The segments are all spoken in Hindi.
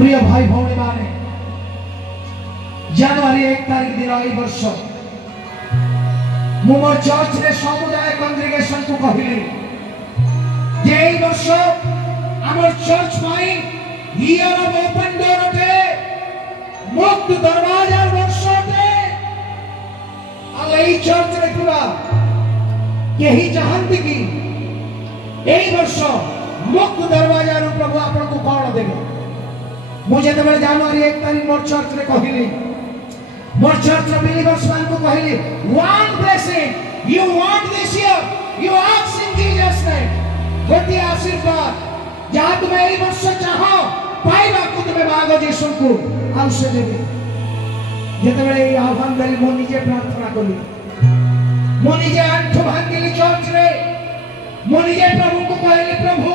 प्रिय भाई भौणी माने जनवरी 1 तारिख दिन ए वर्ष मु मोर चर्च रे समुदाय कांग्रेगेशन को कहली जे ए वर्ष हमर church pi year of open door टे मुक्त दरवाजा वर्ष टे आ ए चर्च रे पूरा यही चाहती कि यही वर्ष मुक्त दरवाजा रू प्रभु आपन को कौन देबे मुझे तो जनवरी 1 तारिख मोर चर्च रे कहली मोर चर्च रे बिलीवर्स मान को कहली one blessing you want this year you ask in Jesus name गोटी आशीर्वाद जहां तुम्हें यही वर्ष चाहो पाइबा को तुम्हें मांगो यीशु को आवश्य देबे जेते बेले आह्वान देली मो निजे प्रार्थना करी मो निजे आंठो भांगिली चर्च रे मो निजे प्रभु को कहली प्रभु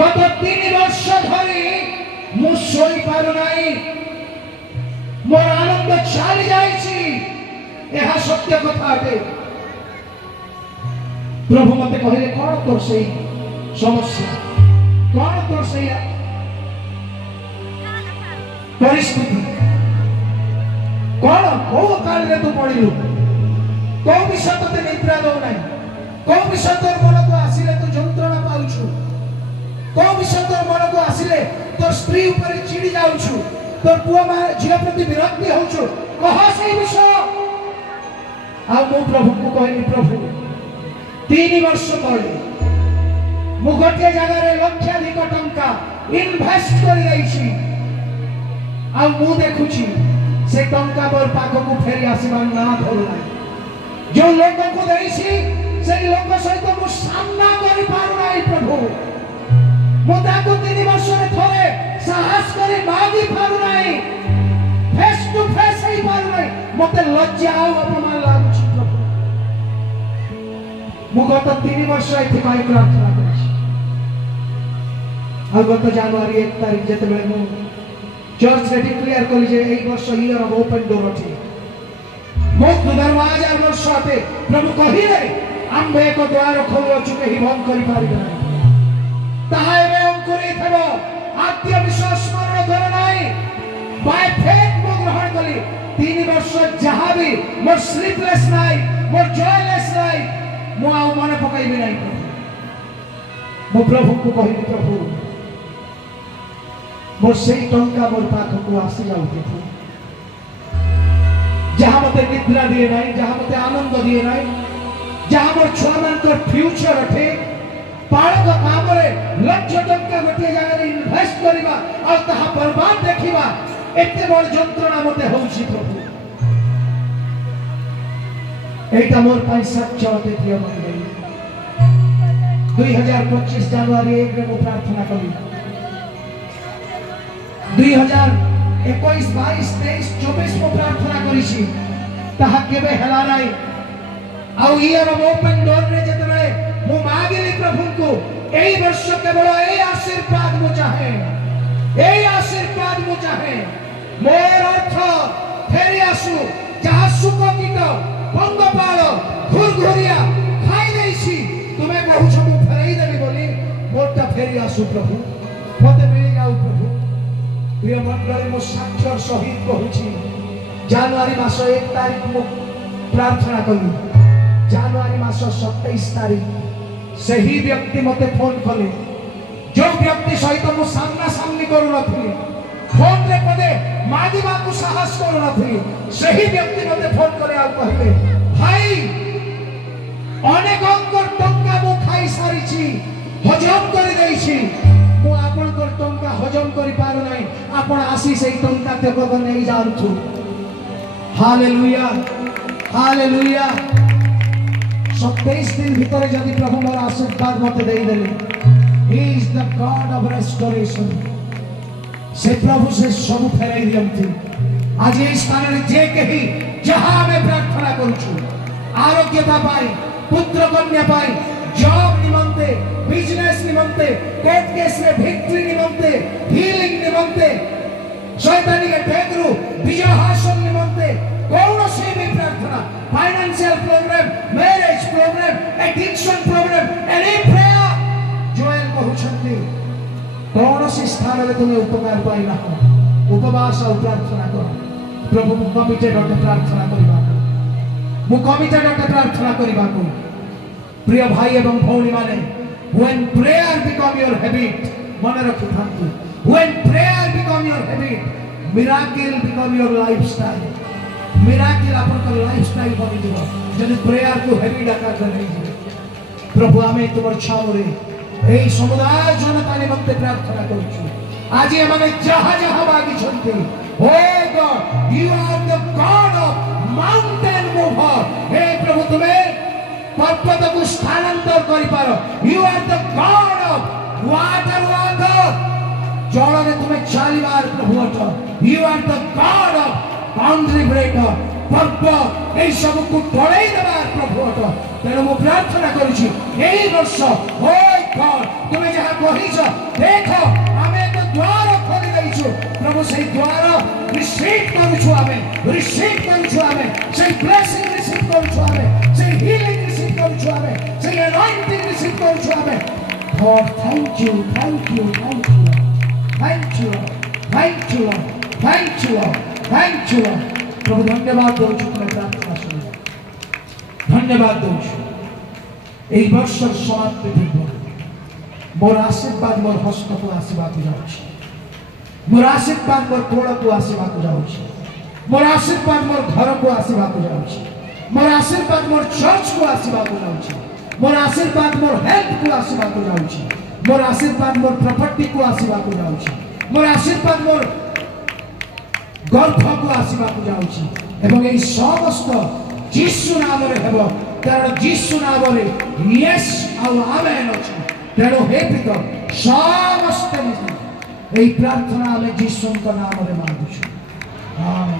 गत 3 वर्ष धरी मु सोई पारु नाही मोर आनंद छाड़ी जाईची यह सत्य कथा अटे प्रभु मते कहले कोन तोर सही समस्या कोन तोर सही परिस्थिति कोन को काल रे तू पड़िलु को विषय तते निद्रा दो नाही को विषय तोर मन को आसीले तू जंत्रणा पाउछु को विषय तोर मन को आसीले तोर स्त्री ऊपर चिड़ी जाउछु तोर पुआ मा झिया प्रति विरक्ति होछु कह सही विषय आ मो प्रभु को कहनी प्रभु 3 वर्ष तले मु गोटे जगह रे लक्षाधिक टंका इन्वेस्ट करि दैछि आ मु देखुछि से टंका मोर पाख को फेरी आसीबा ना धरु नाही जो लोक को दैछि से लोक सहित मु सामना करि पारु नाही प्रभु मोदा को 3 वर्ष रे थरे साहस करी मागी पारु नाही फेस टू फेस ही पारु नाही मते लज्जा आ अपमान लागुछि प्रभु मु गत 3 वर्ष एथि पाई प्रार्थना करिछि आ गत जनवरी 1 तारिख जेते बेले मु चर्च रे डिक्लेयर कली जे एई वर्ष ईयर ऑफ ओपन डोर अछि मुक्त दरवाजा वर्ष आते प्रभु कहिले आम्भे को द्वार खोलो चुके ही बंद करि पारिबे नाही ताहा एबे अंकुरित हेबो आत्य विश्वास स्मरण कर नाही बाय फेथ मो ग्रहण कली 3 वर्ष जहां भी मोर स्लीपलेस नाइट मोर जॉयलेस नाइट मो आ मन पकाइबे नाही मो प्रभु को कहिबे प्रभु मोर सेई टंका मोर पाख को आसी जाउ प्रभु जहां मते निद्रा दिए नाही जहां मते आनंद दिए नाही जहां मोर छुआ मानकर फ्यूचर अठे पाळक काम रे लक्ष टंका गोटे जगह इन्वेस्ट करिबा आ ताहा बर्बाद देखिबा एते बड़ जंत्रणा मते होउछि प्रभु एटा मोर पैसा चलते प्रिय मंडली 2025 जनवरी 1 रे मो प्रार्थना कली 2021 22 23 24 मो प्रार्थना करिछि ताहा केबे हला नाही आ ईयर ऑफ ओपन डोर रे जेते मु मागिली प्रभु को एई वर्ष केवल एई आशीर्वाद मु चाहे एई आशीर्वाद मु चाहे मोर अर्थ फेरी आसु जहा सुख कीट पंगपाल घुरघुरिया खाई देछि तुमे कहू छ मु फेरई देबी बोली मोरटा फेरी आसु प्रभु मते मिली जाऊ प्रभु प्रिय मंडली मो साक्षर सहित कहूछि जनवरी मास 1 तारिख मु प्रार्थना कलु जनवरी मास 27 तारिख सही व्यक्ति मते फोन कले जो व्यक्ति सहित मु सामना सामनी करू नथि फोन रे पदे मागिबा को साहस करू नथि सही व्यक्ति मते फोन करे आ कहले भाई अनेक अंकर टंका मु खाई सारिछि हजम करि दैछि मु आपन कर टंका हजम करि पारु नाही आपन आसी सेई टंका तेको नै जाउछु हालेलुया हालेलुया 27 दिन भीतर जदि प्रभु मोर आशीर्वाद मते देई देले he is the God of restoration से प्रभु से सब फेराई दियंती आज ए स्थान रे जे कही जहां में प्रार्थना करूछु आरोग्यता पाई पुत्र कन्या पाई जॉब निमंते बिजनेस निमंते कोर्ट केस में विक्ट्री निमंते हीलिंग निमंते शैतानी के टेकरू विजय हासिल निमंते कौन से भी प्रार्थना financial problem marriage problem addiction problem any prayer जोएल कहउछंती कौन से स्थान कले तुम्हें उपकार पाई ना उपवास और प्रार्थना करो प्रभु मु कमिटेड अटे प्रार्थना करिबा मु कमिटेड अटे प्रार्थना करिबा को प्रिय भाई एवं भौणी माने when prayer become your habit मन रखि थांतु when prayer become your habit miracle become your lifestyle miracle आपन का lifestyle बनि जिवो जने prayer को habit आकार नै जिवो प्रभु आमे तुमर छावरे এই समुदाय जनता निमंते प्रार्थना करूछु आज एमाने जहा जहा मागी छन्ते O God you are the God of mountain mover हे प्रभु तुमे पर्वत को स्थानांतर करि पारो you are the God of water जल रे तुमे चालिबार प्रभु अट you are the God of boundary breaker पर्वत ए सब को पड़ाई देबार प्रभु अट तेणु मु प्रार्थना करूछि एई वर्ष ओ गॉड तुमे जहा कहिछ देखो आमे एक द्वार खोली दैछु प्रभु से द्वार रिसीव करूछु आमे से ब्लेसिंग रिसीव करूछु आमे से हीलिंग रिसीव करूछु आमे से अनॉइंटिंग रिसीव करूछु आमे God thank you thank you thank you thank you thank you thank you thank you प्रभु धन्यवाद दउछु तुमे प्रार्थना सुनि धन्यवाद दउछु एई वर्ष समाप्ति पूर्व मोर आशीर्वाद मोर हस्त को आशीर्वाद जाउछि मोर आशीर्वाद मोर कोड़ को आशीर्वाद जाउछि मोर आशीर्वाद मोर घर को आशीर्वाद जाउछि मोर आशीर्वाद मोर चर्च को आशीर्वाद जाउछि मोर आशीर्वाद मोर हेल्थ को आशीर्वाद जाउछि मोर आशीर्वाद मोर प्रॉपर्टी को आशीर्वाद जाउछि मोर आशीर्वाद मोर गर्भ को आशीर्वाद जाउछि एवं एई समस्त यीशु नाम रे हेबो कारण यीशु नाम रे यस आ आमेन अछि तेणु हे पिता समस्त प्रार्थना में यीशु नाम रे मांगुछु आमेन।